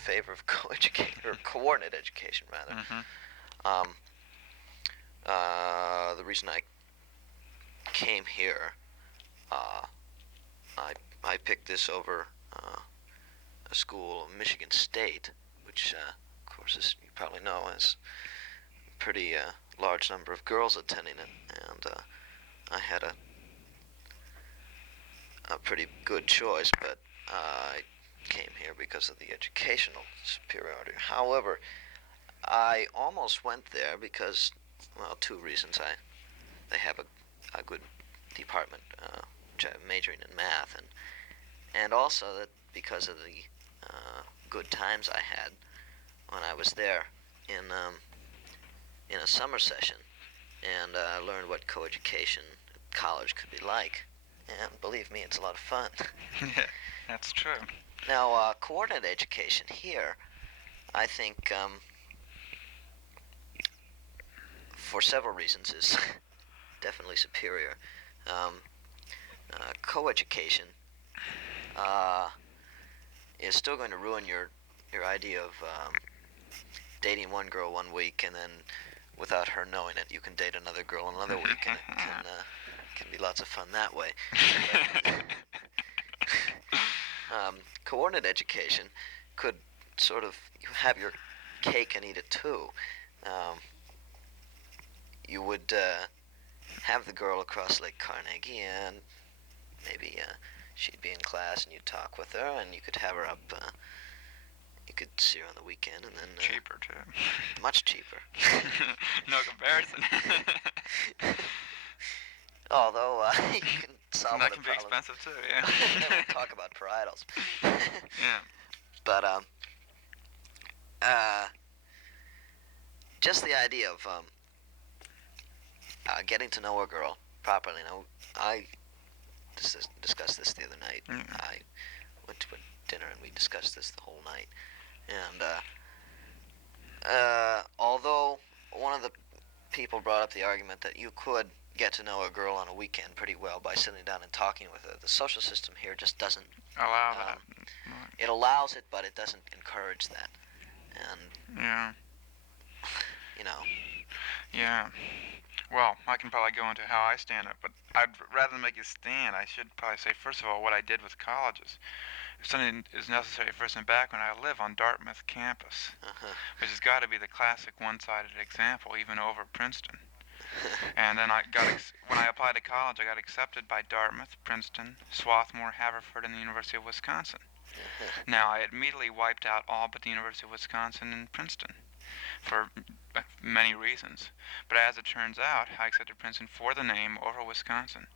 favor of co-education or coordinate education rather. Mm-hmm. The reason I came here, uh, I picked this over a school, Michigan State, which, of course, as you probably know, has a pretty large number of girls attending it, and I had a pretty good choice, but I came here because of the educational superiority. However, I almost went there because, well, two reasons. They have a good department, which I'm majoring in math, and also that because of the good times I had when I was there in a summer session, and I learned what coeducation at college could be like. And believe me, it's a lot of fun. Yeah, that's true. Now, coordinate education here, I think, for several reasons, is definitely superior. Um, coeducation is still going to ruin your idea of dating one girl one week and then without her knowing it, you can date another girl another week, and it can be lots of fun that way. Coordinate education could sort of have your cake and eat it too. Um, you would have the girl across Lake Carnegie, and maybe she'd be in class, and you'd talk with her, and you could have her up. You could see her on the weekend, and then Cheaper too. much cheaper. No comparison. Although you can solve That other can be problems. expensive too. Yeah. We'll talk about parietals. Yeah. But just the idea of getting to know a girl properly. Now, I discussed this the other night. Mm-hmm. I went to a dinner and we discussed this the whole night. And although one of the people brought up the argument that you could get to know a girl on a weekend pretty well by sitting down and talking with her, the social system here just doesn't Allow that. it allows it, but it doesn't encourage that. And Yeah. you know, Yeah. Well, I can probably go into how I stand up, but rather than make you stand, I should probably say, first of all, what I did with colleges. If something is necessary, first and background, I live on Dartmouth campus, which has got to be the classic one-sided example, even over Princeton. And then when I applied to college, I got accepted by Dartmouth, Princeton, Swarthmore, Haverford, and the University of Wisconsin. Now, I immediately wiped out all but the University of Wisconsin and Princeton for many reasons. But as it turns out, I accepted Princeton for the name over Wisconsin.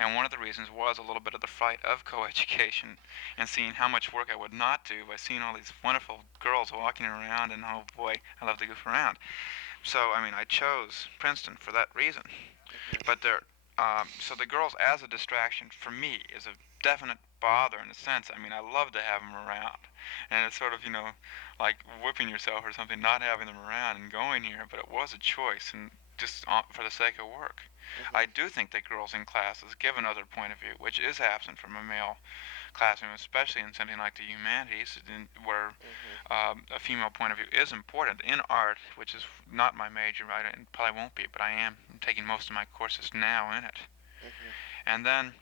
And one of the reasons was a little bit of the fright of coeducation and seeing how much work I would not do by seeing all these wonderful girls walking around, and oh boy, I love to goof around. So, I mean, I chose Princeton for that reason. But so the girls as a distraction for me is a definite bother in a sense. I mean, I love to have them around. And it's sort of, like whipping yourself or something, not having them around and going here, but it was a choice and just for the sake of work. I do think that girls in classes give another point of view, which is absent from a male classroom, especially in something like the humanities, where a female point of view is important. In art, which is not my major, right, and probably won't be, but I am taking most of my courses now in it. And then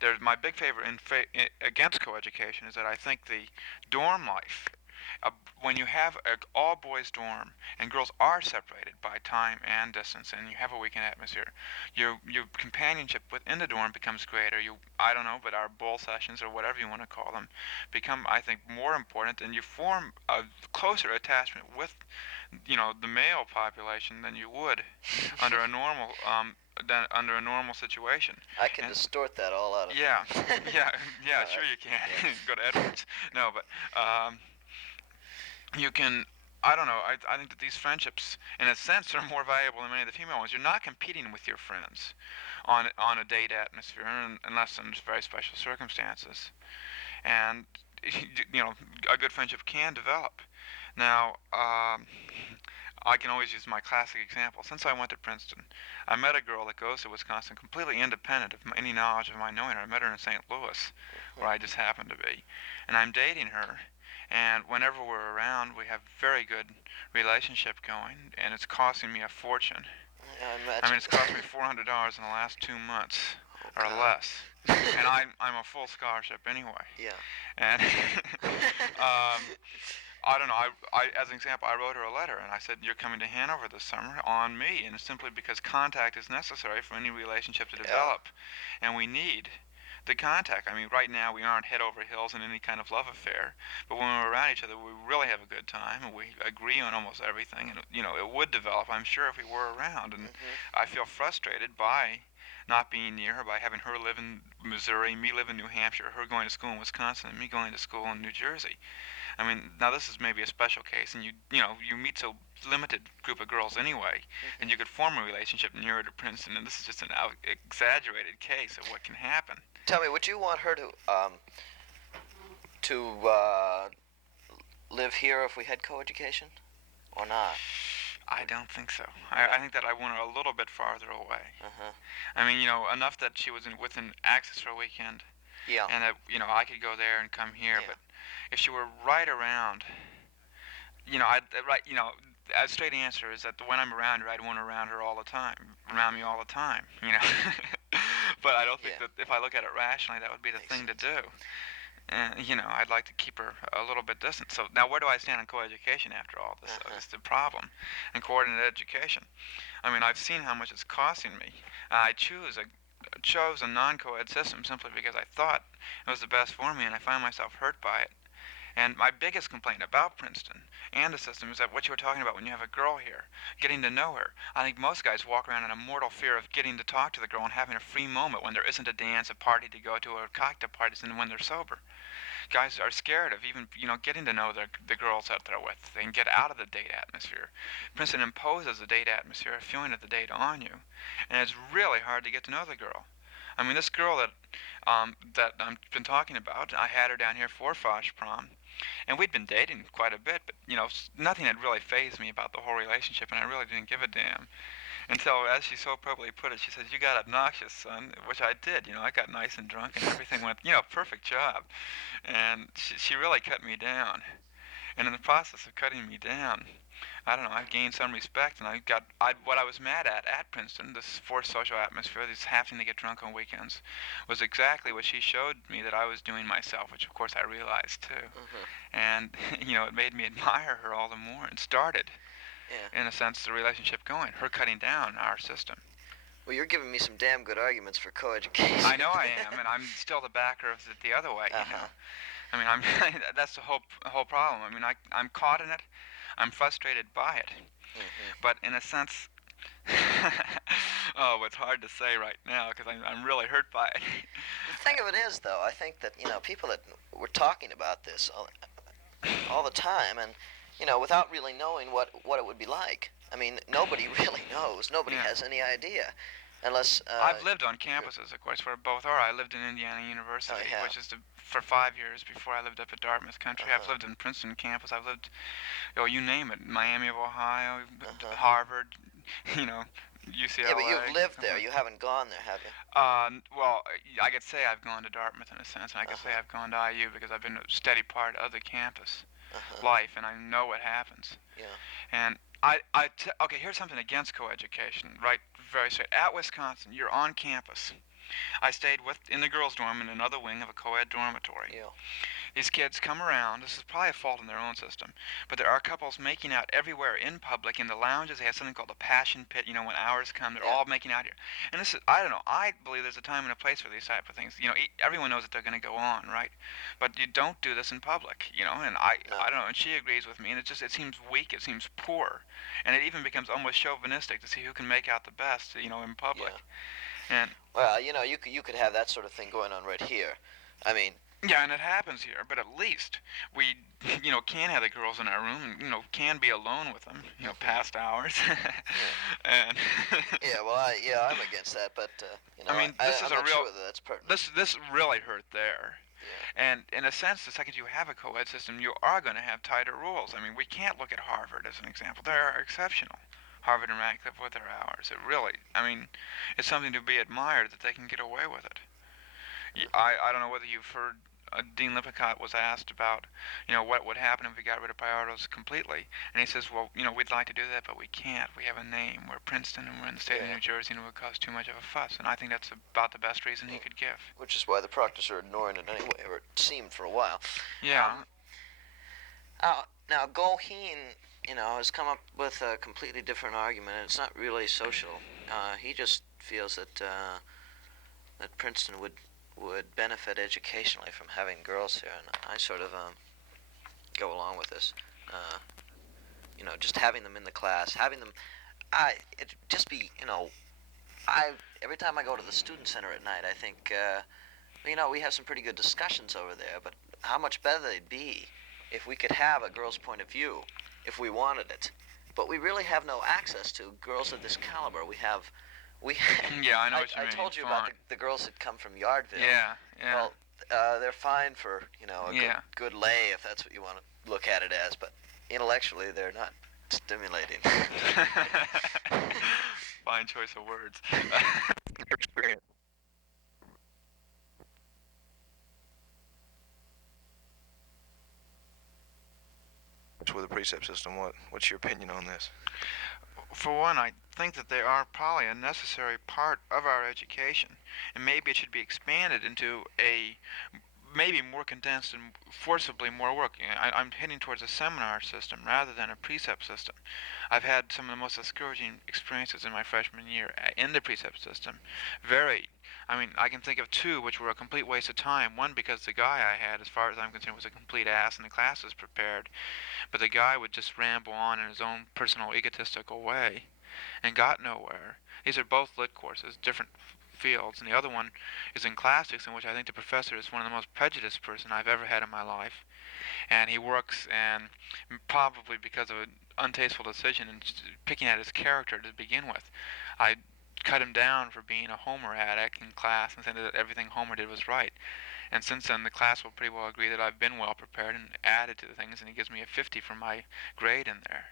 there's my big favor against coeducation is that I think the dorm life, when you have an all-boys dorm and girls are separated by time and distance, and you have a weekend atmosphere, your companionship within the dorm becomes greater. I don't know, but our bull sessions or whatever you want to call them become, I think, more important, and you form a closer attachment with, the male population than you would under a normal situation. I can distort that all out of Yeah, sure you can. Go to Edwards. No, but you can. I don't know. I think that these friendships, in a sense, are more valuable than many of the female ones. You're not competing with your friends on a date atmosphere, unless in very special circumstances. And a good friendship can develop. Now, I can always use my classic example. Since I went to Princeton, I met a girl that goes to Wisconsin completely independent of any knowledge of my knowing her. I met her in St. Louis, where I just happened to be. And I'm dating her, And whenever we're around, we have very good relationship going, and it's costing me a fortune. I I mean, imagine. it's cost me $400 in the last 2 months Oh or God. less, and I'm a full scholarship anyway. Yeah. And I don't know. As an example, I wrote her a letter and I said, "You're coming to Hanover this summer on me," and it's simply because contact is necessary for any relationship to Yeah. develop, and we need the contact. I mean, right now we aren't head over heels in any kind of love affair, but when we're around each other, we really have a good time and we agree on almost everything. And it would develop, I'm sure, if we were around. And Mhm. I feel frustrated by not being near her, by having her live in Missouri, me live in New Hampshire, her going to school in Wisconsin, and me going to school in New Jersey. I mean, now this is maybe a special case, and you meet so limited group of girls anyway, and you Mhm. could form a relationship nearer to Princeton, and this is just an exaggerated case of what can happen. Tell me, would you want her to live here if we had coeducation, or not? I don't think so. No. I think that I want her a little bit farther away. Uh huh. I mean, enough that she was within access for a weekend, Yeah. and that I could go there and come here. Yeah. But if she were right around, I right, a straight answer is that when I'm around her, I'd want her around her all the time, around me all the time. But I don't think Yeah. that if I look at it rationally, that would be the Makes thing to sense. do. And I'd like to keep her a little bit distant. So now, where do I stand on coeducation after all this? Uh-huh. Is the problem, and coordinated education. I mean, I've seen how much it's costing me. I chose a non-co-ed system simply because I thought it was the best for me, and I find myself hurt by it. And my biggest complaint about Princeton and the system is that what you were talking about when you have a girl here, getting to know her. I think most guys walk around in a mortal fear of getting to talk to the girl and having a free moment when there isn't a dance, a party to go to, or cocktail parties, and when they're sober. Guys are scared of even getting to know the girls that they're with. They can get out of the date atmosphere. Princeton imposes a date atmosphere, a feeling of the date on you, and it's really hard to get to know the girl. I mean, this girl that I've been talking about, I had her down here for Foch prom, and we'd been dating quite a bit, but nothing had really fazed me about the whole relationship, and I really didn't give a damn. Until, as she so appropriately put it, she said, "You got obnoxious, son," which I did. I got nice and drunk, and everything went, perfect job. And she really cut me down. And in the process of cutting me down, I don't know, I've gained some respect, and what I was mad at Princeton, this forced social atmosphere, this having to get drunk on weekends, was exactly what she showed me that I was doing myself, which of course I realized too. Uh-huh. And, it made me admire her all the more, and started, Yeah. in a sense, the relationship going, her cutting down our system. Well, you're giving me some damn good arguments for coeducation. I know I am, and I'm still the backer of it the other way. Uh-huh. I mean, that's the whole problem. I mean, I'm caught in it. I'm frustrated by it. Mhm. But in a sense, oh, it's hard to say right now because I'm really hurt by it. The thing of it is, though, I think that people that were talking about this all the time, and without really knowing what it would be like. I mean, nobody really knows. Nobody Yeah. has any idea, unless. I've lived on campuses, of course, where both are. I lived in Indiana University, yeah. which is for 5 years before I lived up at Dartmouth Country. I've Uh-huh. lived in Princeton campus. I've lived, you name it, Miami of Ohio, Uh-huh. Harvard, UCLA. Yeah, but you've lived there. You haven't gone there, have you? Well, I could say I've gone to Dartmouth in a sense, and I could say Uh-huh. I've gone to IU because I've been a steady part of the campus Uh-huh. life, and I know what happens. Yeah. And okay, here's something against coeducation, right? Very straight. At Wisconsin, you're on campus. I stayed in the girls' dorm in another wing of a co-ed dormitory. Yeah. These kids come around. This is probably a fault in their own system, but there are couples making out everywhere in public in the lounges. They have something called the passion pit. When hours come, they're Yeah. all making out here. And this is, I don't know. I believe there's a time and a place for these type of things. Everyone knows that they're going to go on, right? But you don't do this in public. And I No. don't know. And she agrees with me. And it seems weak. It seems poor, and it even becomes almost chauvinistic to see who can make out the best, in public. Yeah. And Well, you could have that sort of thing going on right here. I mean. yeah, and it happens here, but at least we, can have the girls in our room and, can be alone with them, past hours. And Yeah. Well, I'm against that, but I mean, this is I'm a not real, sure whether that's pertinent. this really hurt there. Yeah. And in a sense, the second you have a co-ed system, you are going to have tighter rules. I mean, we can't look at Harvard as an example. They're exceptional. Harvard and Radcliffe with their hours. I mean, it's something to be admired that they can get away with it. I don't know whether you've heard Dean Lippincott was asked about, what would happen if we got rid of Prioritos completely, and he says, well, we'd like to do that, but we can't. We have a name. We're Princeton, and we're in the state of New Jersey, and it would cause too much of a fuss. And I think that's about the best reason he could give. Which is why the proctors are ignoring it anyway, or it seemed for a while. Yeah. Now Goheen, has come up with a completely different argument, and it's not really social. He just feels that that Princeton would benefit educationally from having girls here, and I sort of go along with this. Just having them in the class, having them, it just be, every time I go to the student center at night, I think, we have some pretty good discussions over there, but how much better they'd be if we could have a girl's point of view, if we wanted it. But we really have no access to girls of this caliber. Yeah, I know what you mean. I told you about the girls that come from Yardville. Yeah. Well, they're fine for, a good lay, if that's what you want to look at it as, but intellectually they're not stimulating. Fine choice of words. Experience. With the precept system, what's your opinion on this? For one, I think that they are probably a necessary part of our education, and maybe it should be expanded into a maybe more condensed and forcibly more work. I'm heading towards a seminar system rather than a precept system. I've had some of the most discouraging experiences in my freshman year in the precept system. I can think of two which were a complete waste of time. One, because the guy I had, as far as I'm concerned, was a complete ass and the class was prepared. But the guy would just ramble on in his own personal egotistical way and got nowhere. These are both lit courses, different fields, and the other one is in classics, in which I think the professor is one of the most prejudiced person I've ever had in my life. And he works, and probably because of an untasteful decision and picking at his character to begin with, I cut him down for being a Homer addict in class and saying that everything Homer did was right. And since then, the class will pretty well agree that I've been well prepared and added to the things, and he gives me a 50 for my grade in there,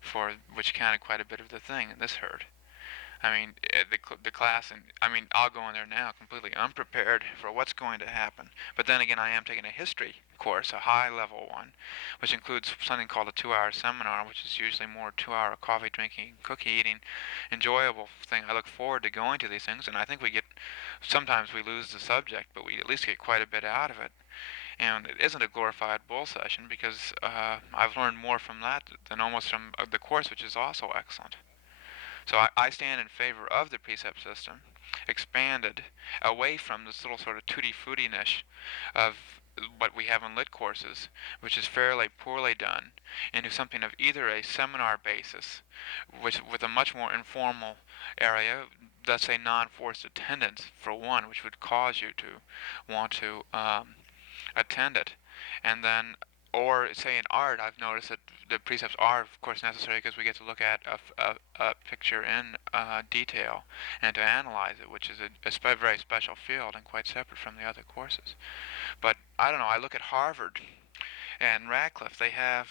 for which counted quite a bit of the thing, and this hurt. The class, and I'll go in there now completely unprepared for what's going to happen. But then again, I am taking a history course, a high-level one, which includes something called a 2-hour seminar, which is usually more 2-hour coffee drinking, cookie eating, enjoyable thing. I look forward to going to these things, and I think sometimes we lose the subject, but we at least get quite a bit out of it. And it isn't a glorified bull session, because I've learned more from that than almost from the course, which is also excellent. So I stand in favor of the precept system, expanded away from this little sort of tutti-frutti-ness of what we have in lit courses, which is fairly poorly done, into something of either a seminar basis, which with a much more informal area, let's say non-forced attendance for one, which would cause you to want to attend it, and then, or say in art, I've noticed that the precepts are, of course, necessary because we get to look at a picture in detail and to analyze it, which is a very special field and quite separate from the other courses. But I don't know, I look at Harvard and Radcliffe. They have,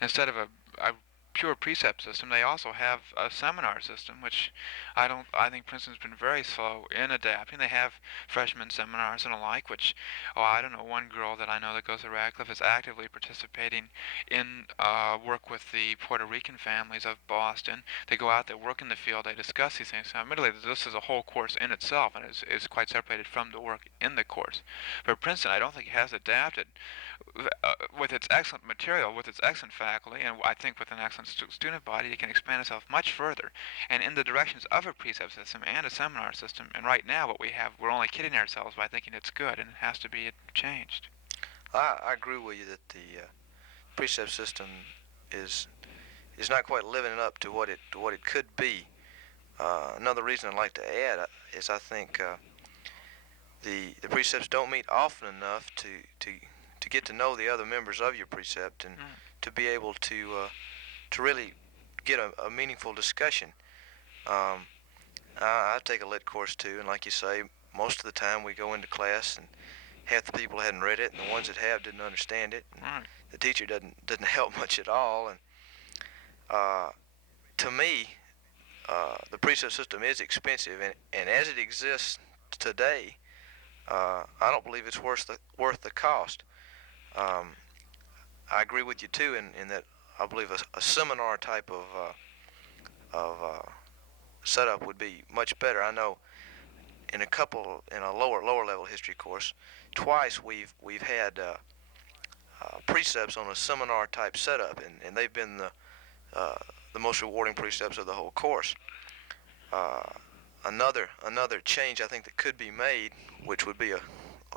instead of a pure precept system, they also have a seminar system, which I think Princeton's been very slow in adapting. They have freshman seminars and alike, which, one girl that I know that goes to Radcliffe is actively participating in work with the Puerto Rican families of Boston. They go out, they work in the field, they discuss these things. Now, admittedly, this is a whole course in itself and is quite separated from the work in the course. But Princeton, I don't think, has adapted with its excellent material, with its excellent faculty, and I think with an excellent student body, it can expand itself much further and in the directions of a precept system and a seminar system. And right now, what we have, we're only kidding ourselves by thinking it's good, and it has to be changed. I agree with you that the precept system is not quite living up to what it could be. Another reason I'd like to add is I think the precepts don't meet often enough to get to know the other members of your precept and to be able to really get a meaningful discussion. I take a lit course too, and like you say, most of the time we go into class and half the people hadn't read it, and the ones that have didn't understand it. And the teacher doesn't help much at all. And to me, the precept system is expensive, and as it exists today, I don't believe it's worth the cost. I agree with you too in that I believe a seminar type of setup would be much better. I know in a lower level history course, twice we've had precepts on a seminar type setup, and they've been the most rewarding precepts of the whole course. Uh, another change I think that could be made, which would be a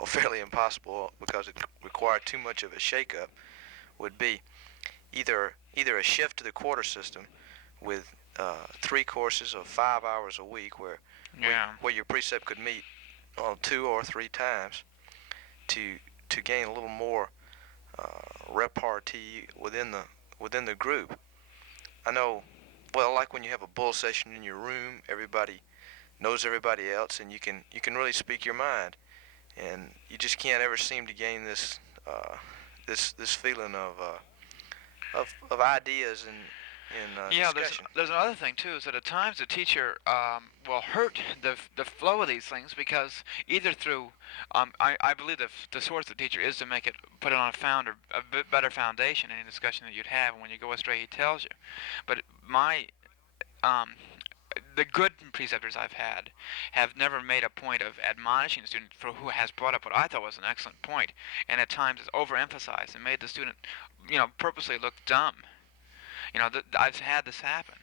fairly impossible because it required too much of a shakeup, would be either a shift to the quarter system with 3 courses of 5 hours a week Yeah. where your precept could meet 2 or 3 times to gain a little more repartee within the group. I know, well, like when you have a bull session in your room, everybody knows everybody else, and you can really speak your mind, and you just can't ever seem to gain this feeling of ideas and Yeah, discussion. there's another thing too, is that at times the teacher will hurt the flow of these things because either through I believe the source of the teacher is to make it put it on a bit better foundation in any discussion that you'd have, and when you go astray he tells you. But my um, the good preceptors I've had have never made a point of admonishing the student for who has brought up what I thought was an excellent point, and at times it's overemphasized and made the student, purposely look dumb. I've had this happen.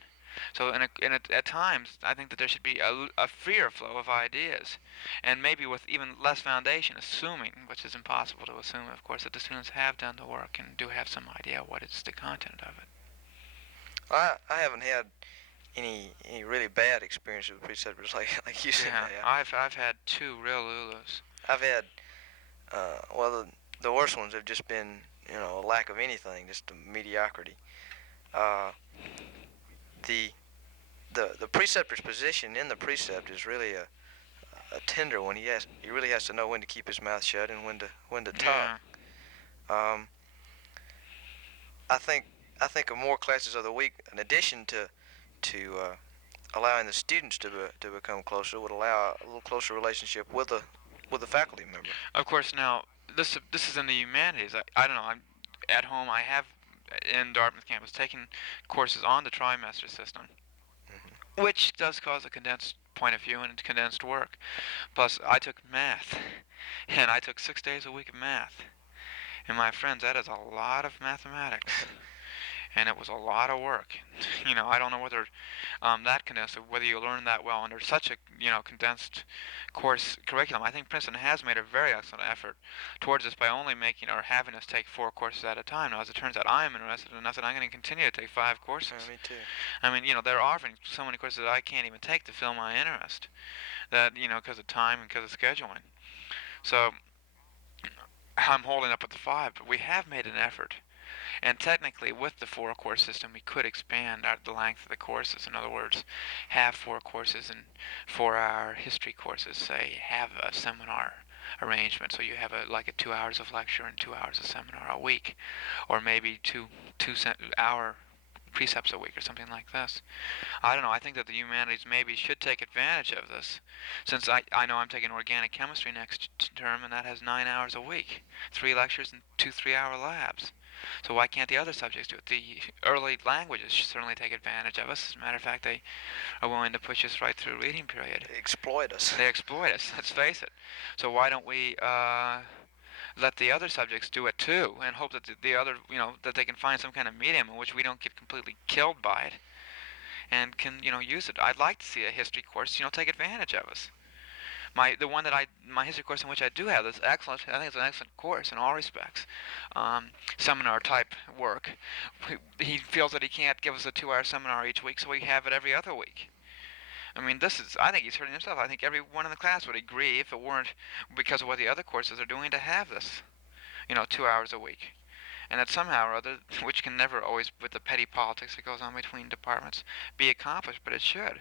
So, at times, I think that there should be a freer flow of ideas, and maybe with even less foundation, assuming, which is impossible to assume, of course, that the students have done the work and do have some idea what is the content of it. I haven't had any really bad experiences with preceptors like you said. Yeah, I've had 2 real Lulus. I've had well the worst ones have just been a lack of anything, just a mediocrity. Uh, the the preceptor's position in the precept is really a tender one. He really has to know when to keep his mouth shut and when to talk. Yeah. I think of more classes of the week, in addition to allowing the students to become closer, would allow a little closer relationship with the faculty member. Of course, now this is in the humanities. I don't know. I'm at home. I have in Dartmouth campus taken courses on the trimester system, which does cause a condensed point of view and condensed work. Plus, I took math, and I took 6 days a week of math. And my friends, that is a lot of mathematics, and it was a lot of work. I don't know whether that condensed, whether you learn that well under such a condensed course curriculum. I think Princeton has made a very excellent effort towards this by only making or having us take 4 courses at a time. Now, as it turns out, I am interested enough that I'm going to continue to take 5 courses. Me too. I mean, they're offering so many courses that I can't even take to fill my interest. That because of time and because of scheduling. So I'm holding up at the 5, but we have made an effort. And technically, with the 4-course system, we could expand the length of the courses. In other words, have 4 courses, and for our history courses, say, have a seminar arrangement. So you have like a 2 hours of lecture and 2 hours of seminar a week, or maybe two 2-hour precepts a week or something like this. I don't know. I think that the humanities maybe should take advantage of this, since I know I'm taking organic chemistry next term, and that has 9 hours a week, 3 lectures and 2 3-hour labs. So why can't the other subjects do it? The early languages should certainly take advantage of us. As a matter of fact, they are willing to push us right through reading period. They exploit us. They exploit us, let's face it. So why don't we let the other subjects do it too, and hope that the other, that they can find some kind of medium in which we don't get completely killed by it, and can, use it. I'd like to see a history course, take advantage of us. My history course in which I do have this excellent, I think it's an excellent course in all respects, seminar type work. He feels that he can't give us a 2-hour seminar each week, so we have it every other week. I mean, I think he's hurting himself. I think everyone in the class would agree, if it weren't because of what the other courses are doing, to have this, 2 hours a week. And that somehow or other, which can never always, with the petty politics that goes on between departments, be accomplished, but it should.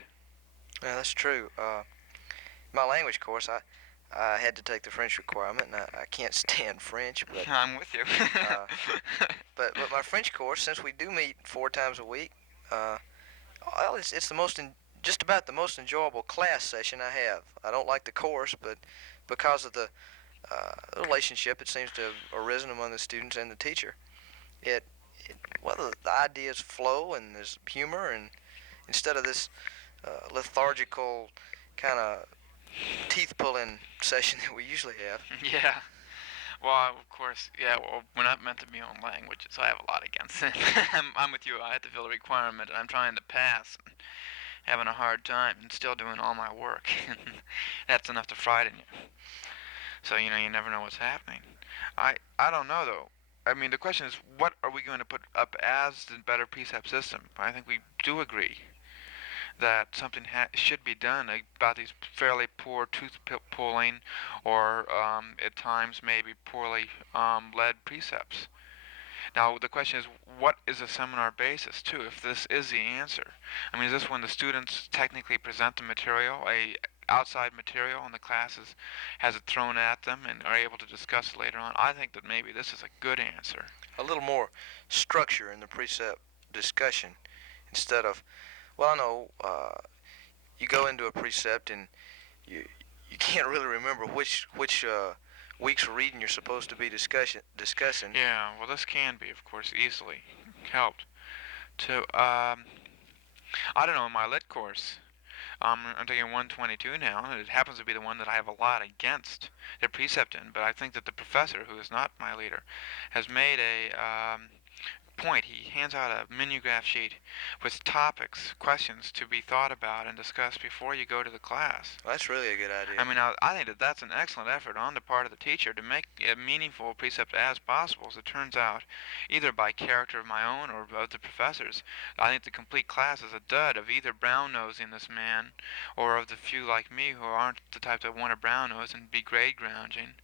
Yeah, that's true. My language course, I had to take the French requirement, and I can't stand French. But I'm with you. but my French course, since we do meet 4 times a week, well, it's just about the most enjoyable class session I have. I don't like the course, but because of the relationship that seems to have arisen among the students and the teacher. Well, the ideas flow and there's humor, and instead of this lethargical kind of teeth pulling session that we usually have. Yeah. Well, of course, yeah, well, we're not meant to be on languages, so I have a lot against it. I'm with you. I have to feel the requirement, and I'm trying to pass, and having a hard time, and still doing all my work. That's enough to frighten you. So, you never know what's happening. I don't know, though. I mean, the question is, what are we going to put up as the better precept system? I think we do agree that something should be done about these fairly poor tooth pulling or at times maybe poorly led precepts. Now the question is, what is a seminar basis too, if this is the answer? I mean, is this when the students technically present the material, a outside material, and the classes has it thrown at them and are able to discuss it later on? I think that maybe this is a good answer. A little more structure in the precept discussion instead of, well, I know you go into a precept and you can't really remember which week's reading you're supposed to be discussing. Yeah, well, this can be, of course, easily helped. To I don't know, in my lit course, I'm taking 122 now, and it happens to be the one that I have a lot against the precept in, but I think that the professor, who is not my leader, has made a point. He hands out a mimeograph sheet with topics, questions to be thought about and discussed before you go to the class. Well, that's really a good idea. I mean, I think that that's an excellent effort on the part of the teacher to make a meaningful precept as possible. As it turns out, either by character of my own or of the professors, I think the complete class is a dud of either brown-nosing this man or of the few like me who aren't the type that want to brown-nose and be grade-grounding.